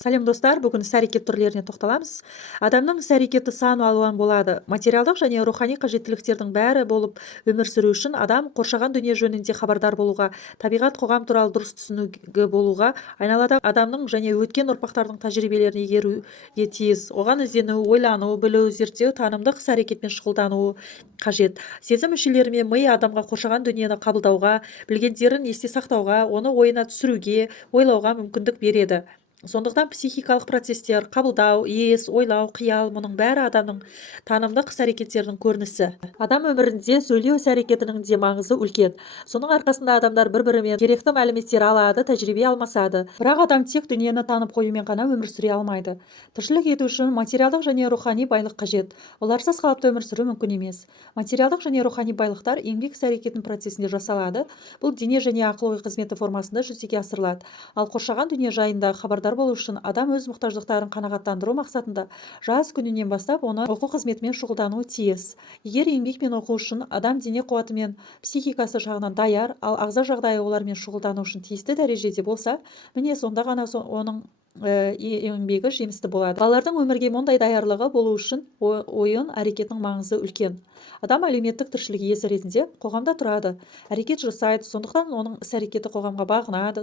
Сәлем достар, бүгін іс-әрекет түрлеріне тоқталамыз. Адамның іс-әрекеті сан алуан болады. Материалдық және рухани қажеттіліктердің бәрі болып өмір сүру үшін адам қоршаған дүние жөнінде хабардар болуға, табиғат қоғам туралы дұрыс түсінігі болуға, айналада адамның және өткен ұрпақтардың тәжірибелерін игеруге тиіс. Оған іздену, ойлану, білу, зерттеу, танымдық іс-әрекетпен шұғылдануы қажет. Сезім мүшелері мен ми адамға қоршаған дүниені қабылдауға, білгендерін есте сақтауға, оны ойына түсіруге, ойлауға мүмкіндік береді. Сондықтан психикалық процестер, қабылдау, ес, ойлау, қиял, мұның бәрі адамның танымдық іс-әрекеттерінің көрінісі. Адам өмірінде сөйлеу іс-әрекетінің де маңызы үлкен. Соның арқасында адамдар бір-бірімен керекті мәліметтер алады, тәжірибе алмасады. Бірақ адам тек дүниені танып қоюмен ғана өмір сүре алмайды. Тіршілік ету үшін материалдық және рухани байлық қажет. Оларсыз қалыпты өмір сүру мүмкін емес. Материалдық және рухани байлықтар еңбек іс-әрекетінің процесінде жасалады. Бұл дене және ақыл-ой қызметі формасында жүзеге асырылады. Ал қоршаған дүние жайында хабардар болу үшін адам өз мұқтаждықтарын қанағаттандыру мақсатында жас күнінен бастап оны оқу қызметімен шұғылдануы тиіс. Егер еңбек пен оқу үшін адам дене қуаты мен психикасы жағынан даяр, ал ағза жағдайы олармен шұғылдану үшін тиісті дәрежеде болса, міне сонда ғана оның еңбегі жемісті болады. Балалардың өмірге мұндай даярлығы болу үшін ойын әрекетінің маңызы үлкен. Адам әлеуметтік тіршілік иесі ретінде қоғамда тұрады, әрекет жасайды, сондықтан оның іс-әрекеті қоғамға бағынады,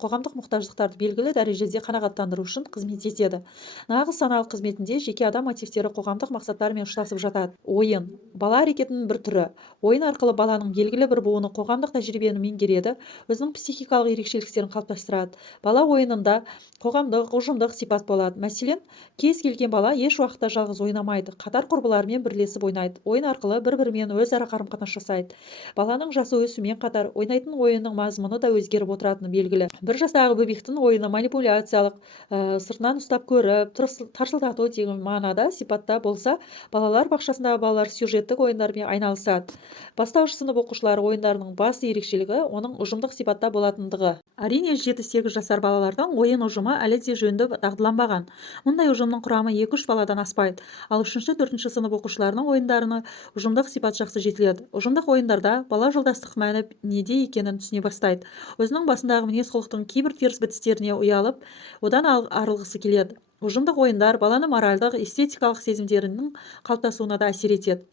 қоғамдық мұқтаждықтарды белгілі дәрежеде қанағаттандыру үшін қызмет етеді. Нағыз саналық қызметінде жеке адам мотивтері қоғамдық мақсаттармен ұштасып жатады. Ойын бала әрекетінің бір түрі. Ойын арқылы баланың белгілі бір буыны қоғамдық тәжірибені меңгереді, өзінің психикалық ерекшеліктерін қалыптастырады. Бала ойынында қоғамдық, ұжымдық сипат болады. Мәселен, кез келген бала еш уақытта жалғыз ойнамайды, қатар құрбыларымен бірлесіп ойнайды. Ойын арқылы бір-бірімен өзара қарым-қатынас жасайды. Баланың жасы өсумен қатар ойнайтын ойынның мазмұны да өзгеріп отыратыны белгілі. Бір жастағы бөбектің ойыны манипуляциялық, сыртынан ұстап көріп, тарсылдату деген мағынада сипатта болса, балалар бақшасындағы балалар сюжеттік ойындармен айналысады. Бастауыш сынып оқушылары ойындарының басты ерекшелігі оның ұжымдық сипатта болатындығы. Әрине, 7-8 жасар балалардың ойын ұжымы әлі де жөнді дағдыланбаған. Мұндай ұжымның құрамы 2-3 баладан аспайды. Ал 3-4 сынып оқушыларының ойындарына ұжымдық сипат жақсы жетіледі. Ұжымдық ойындарда бала жолдастық мәні неде екенін түсіне бастайды. Өзінің басындағы мінез-құлықтың кейбір теріс бітістеріне ұялып, одан арылғысы келеді. Ұжымдық ойындар баланы моральдық, эстетикалық сезімдерінің қалыптасуына да әсер етеді.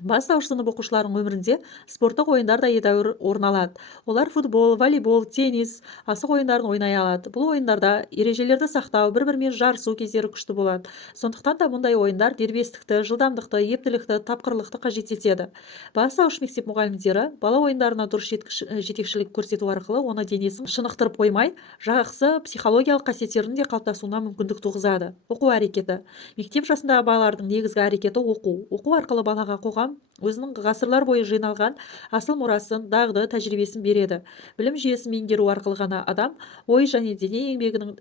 Бастауыш сынып оқушыларының өмірінде спорттық ойындар да едәуір орын алады. Олар футбол, волейбол, теннис, асық ойындарын ойнай алады. Бұл ойындарда ережелерді сақтау, бір-бірімен жарысу кездері күшті болады. Сондықтан да мұндай ойындар дербестікті, жылдамдықты, ептілікті, тапқырлықты қажет етеді. Бастауыш мектеп мұғалімдері бала ойындарына дұрыс жетекшілік көрсету арқылы оны денесін шынықтырып қоймай, жақсы психологиялық қасиеттердің де қалыптасуына мүмкіндік туғызады. Оқу әрекеті. Мектеп жасындағы балалардың негізгі әрекеті оқу. Оқу арқылы балаға қоғам өзінің ғасырлар бойы жиналған асыл мұрасын, дағды, тәжірибесін береді. Білім жүйесін меңгеру арқылы ғана адам ой және дене еңбегінің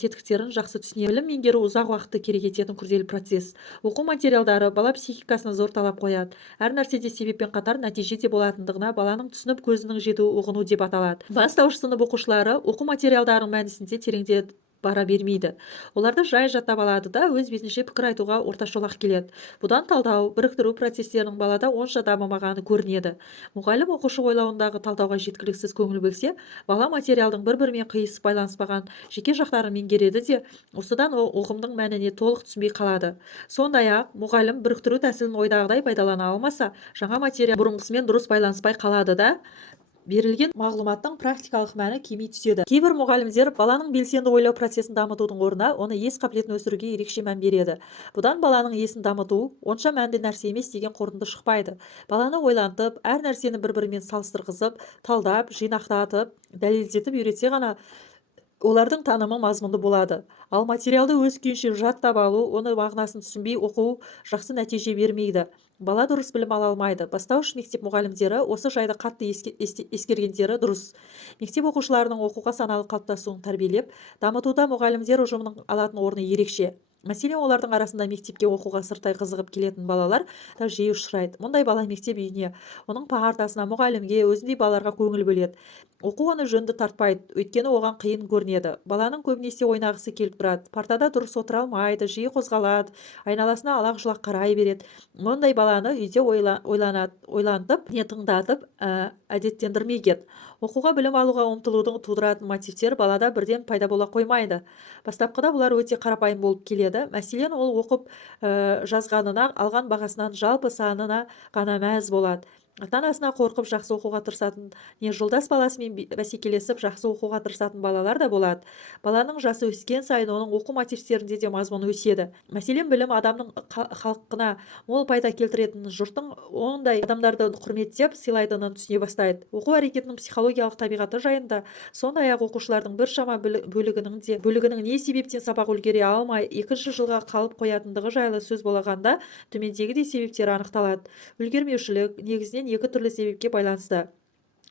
тетіктерін жақсы түсінеді. Білім меңгеру ұзақ уақытты керек ететін күрделі процесс. Оқу материалдары бала психикасына зор талап қояды. Әр нәрседе себеппен қатар нәтиже де болатындығына баланың түсініп көзінің жетуі ұғыну деп аталады. Бастауыш сынып оқушылары оқу материалдарының мәнісінде тереңде бара бермейді. Оларды жай жаттап алады да өз бетінше пікір айтуға орташолақ келеді. Бұдан талдау, біріктіру процестерінің балада онша дамымағаны көрінеді. Мұғалім оқушы ойлауындағы талдауға жеткіліксіз көңіл бөлсе, бала материалдың бір-бірімен қиысып байланыспаған жеке жақтарын меңгереді де, осыдан ұғымдың мәніне толық түсінбей қалады. Сондай-ақ, мұғалім біріктіру тәсілін ойдағыдай пайдалана алмаса, жаңа материал бұрынғысымен дұрыс байланыспай қалады да, берілген мағлұматтың практикалық мәні кеми түседі. Кейбір мұғалімдер баланың белсенді ойлау процесін дамытудың орнына оны ес қабілетін өсіруге ерекше мән береді. Бұдан баланың есін дамыту онша мәнді нәрсе емес деген қорытынды шықпайды. Баланы ойлантып, әр нәрсені бір-бірімен салыстырғызып, талдап, жинақтатып, дәлелдетіп үйретсе ғана олардың танымы мазмұнды болады. Ал материалды өз күйінше жаттап алу, оны мағынасын түсінбей оқу жақсы нәтиже бермейді. Бала дұрыс білім ала алмайды. Бастауыш мектеп мұғалімдері осы жайды қатты ескергендері дұрыс. Мектеп оқушыларының оқуға саналы қалыптасуын тәрбиелеп, дамытуда мұғалімдер ұжымының алатын орны ерекше. Мәселен, олардың арасында мектепке оқуға сырттай қызығып келетін балалар да жиі ұшырайды. Мұндай бала мектеп үйіне, оның партасына, мұғалімге, өзіндей балаларға көңіл бөледі. Оқу оны жөнді тартпайды, өйткені оған қиын көрінеді. Баланың көбінесе ойнағысы келіп тұрады. Партада дұрыс отыра алмайды, жиі қозғалады, айналасына алақ-жұлақ қарай береді. Мұндай баланы үйде ойлантып, не тыңдатып, әдеттендірмеген. Оқуға білім алуға ұмтылудың тудыратын мотивтер балада бірден пайда бола қоймайды. Бастапқыда бұлар өте қарапайым болып келеді. Мәселен, ол оқып жазғанына, алған бағасынан жалпы санына ғана мәз болады. Ата-анасына қорқып жақсы оқуға тырысатын, не жолдас баласымен бәсекелесіп жақсы оқуға тырысатын балалар да болады. Баланың жасы өскен сайын оның оқу мотивтерінде де мазмұны өседі. Мәселен, білім адамның халқына мол пайда келтіретін, жұрттың ондай адамдарды құрметтеп сыйлайтынын түсіне бастайды. Оқу әрекетінің психологиялық табиғаты жайында, сондай-ақ оқушылардың біршама бөлігінің не себептен сабақ үлгере алмай екінші жылға қалып қоятындығы жайлы сөз болғанда, төмендегідей себептері анықталады. Үлгермеушілік негізінен екі түрлі себепке байланысты.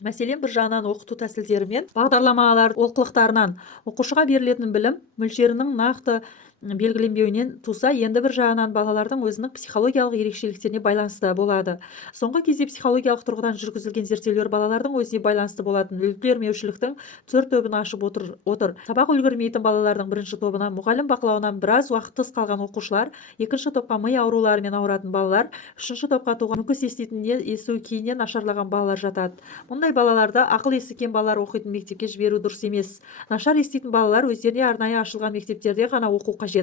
Мәселен, бір жағынан оқыту тәсілдері мен бағдарламалар олқылықтарынан, оқушыға берілетін білім мөлшерінің нақты белгіленбеуінен туса, енді бір жағынан балалардың өзінің психологиялық ерекшеліктеріне байланысты болады. Соңғы кезде психологиялық тұрғыдан жүргізілген зерттеулер балалардың өзіне байланысты болатын үлгермеушіліктің 4 тобын ашып отыр. Сабақ үлгермейтін балалардың бірінші тобына мұғалім бақылауынан біраз уақыт тыс қалған оқушылар, екінші топқа ми ауруларымен ауыратын балалар, үшінші топқа туған мүкіс еститін естуі кейіннен нашарлаған балалар жатады. Мұндай балаларды ақыл-есі кем балалар оқитын мектепке жіберу дұрыс емес. Нашар еститін балалар өздеріне арнайы ашылған мектептерде ғана оқу қажет.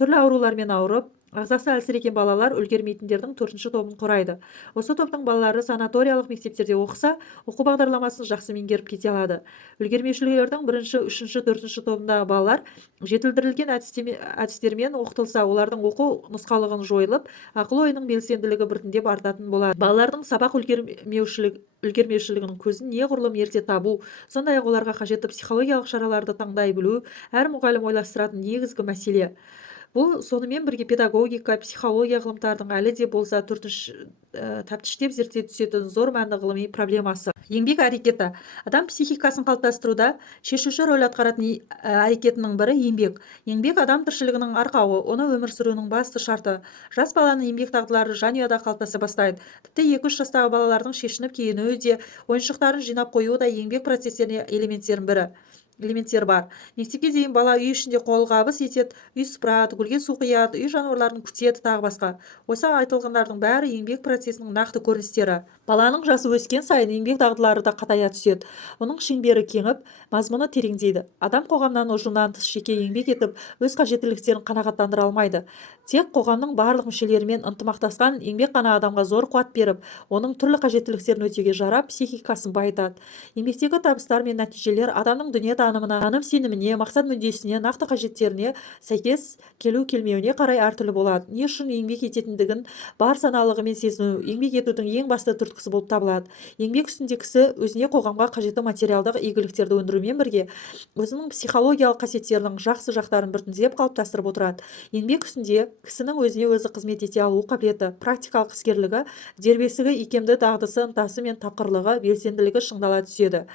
Түрлі аурулармен ауырып, ағзасы әлсіреген балалар үлгермейтіндердің 4-ші тобын құрайды. Осы топтың балалары санаториялық мектептерде оқыса, оқу бағдарламасын жақсы меңгеріп кете алады. Үлгермеушілердің 1-ші, 3-ші, 4-ші тобындағы балалар жетілдірілген әдістермен оқытылса, олардың оқу нұсқалығын жойылып, ақыл ойының белсенділігі біртіндеп артатын болады. Балалардың сабақ үлгермеушілігінің көзін неғұрлым ерте табу, сондай-ақ оларға қажетті психологиялық шараларды таңдай білу әр мұғалім ойластыратын негізгі мәселе. Бұл сонымен бірге педагогика, психология ғылымдардың әлі де болса тәптіштеп зерттей түсетін зор мәнді ғылыми проблемасы. Еңбек әрекеті. Адам психикасын қалыптастыруда шешуші рөл атқаратын әрекетінің бірі еңбек. Еңбек адам тіршілігінің арқауы, оны өмір сүруінің басты шарты. Жас баланың еңбек дағдылары жанұяда қалыптаса бастайды. Тіпті 2-3 жастағы балалардың шешініп киінуі де, ойыншықтарын жинап қоюы да еңбек процестеріне элементтер бар. Мектепке дейін бала үй ішінде қолғабыс етеді, үй сыпырады, гүлге су құяды, үй жануарларын күтеді, тағы басқа. Осы айтылғандардың бәрі еңбек процесінің нақты көріністері. Баланың жасы өскен сайын еңбек дағдылары да қатая түседі. Оның шеңбері кеңіп, мазмұны тереңдейді. Адам қоғамнан ұжымнан тыс жеке еңбек етіп, өз қажеттіліктерін қанағаттандыра алмайды. Тек қоғамның барлық мүшелерімен ынтымақтасқан еңбек қана адамға зор қуат беріп, оның түрлі қажеттіліктерін өтеуге жарап, психикасын байытады. Еңбектегі табыстар мен нәтижелер адамның дүниетанымына, таным-сеніміне, мақсат-мүддесіне, нақты қажеттеріне сәйкес келу-келмеуіне қарай әртүрлі болады. Не үшін еңбек ететіндігін бар саналығымен сезіну еңбек етудің ең басты түрткісі болып табылады. Еңбек үстінде кісі өзіне қоғамға қажетті материалдық игіліктерді өндірумен бірге өзінің психологиялық қасиеттерінің жақсы жақтарын біртіндеп қалыптастырып отырады. Еңбек үстінде кісінің өзіне өзі қызмет ете алу қабілеті, практикалық іскерлігі, дербестігі, икемді дағдысы, ынтасы мен тапқырлығы, белсенділігі шыңдала түседі.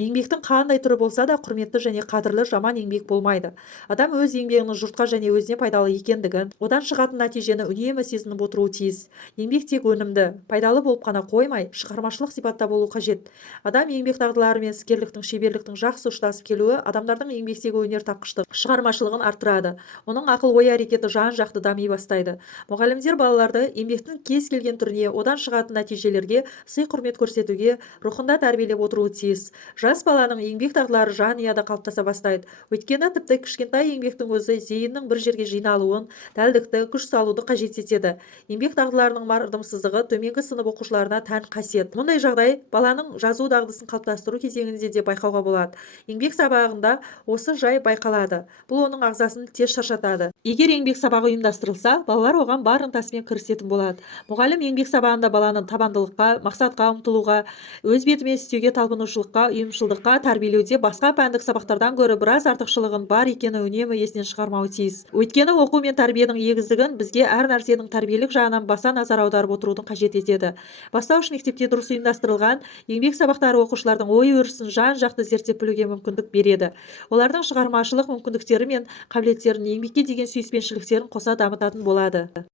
Еңбектің қандай түрі болса да құрметті және қадірлі жаман еңбек болмайды. Адам өз еңбегінің жұртқа және өзіне пайдалы екендігін, одан шығатын нәтижені үнемі сезініп отыруы тиіс. Еңбек тек өнімді, пайдалы болып қана қоймай, шығармашылық сипатта болу қажет. Адам еңбек дағдылары мен іскерліктің, шеберліктің жақсы ұштасып келуі адамдардың еңбектегі өнертапқыштық, шығармашылығын арттырады. Оның ақыл-ой әрекеті жан-жақты дами бастайды. Мұғалімдер балаларды еңбектің кез келген түріне, одан шығатын нәтижелерге сый-құрмет көрсетуге, рухында тәрбиелеп отыруы тиіс. Жас баланың еңбек дағдылары жанұяда қалыптаса бастайды. Өйткені тіпті кішкентай еңбектің өзі зейіннің бір жерге жиналуын, дәлдікті, күш салуды қажет етеді. Еңбек дағдыларының мардымсыздығы төменгі сынып оқушыларына тән қасиет. Мұндай жағдай баланың жазу дағдысын қалыптастыру кезеңінде де байқауға болады. Еңбек сабағында осы жай байқалады. Бұл оның ағзасын тез шаршатады. Егер еңбек сабағы ұйымдастырылса, балалар оған бар ынтасымен кірісетін болады. Мұғалім еңбек сабағында баланы табандылыққа, мақсатқа ұмтылуға, өз бетімен істеуге талпынушылыққа, ұйымшылдыққа тәрбиелеуде басқа пәндік сабақтардан гөрі біраз артықшылығын бар екені үнемі есінен шығармауы тиіс. Өйткені оқу мен тәрбиенің егіздігін бізге әр нәрсенің тәрбиелік жағынан баса назар аударып отырудың қажет етеді. Бастауыш мектепте дұрыс ұйымдастырылған еңбек сабақтары оқушылардың ой-өрісін жан-жақты зерттеп білуге мүмкіндік береді. Олардың шығармашылық мүмкіндіктері мен қабілеттерін, еңбекке деген сүйіспеншіліктерін қоса дамытатын болады.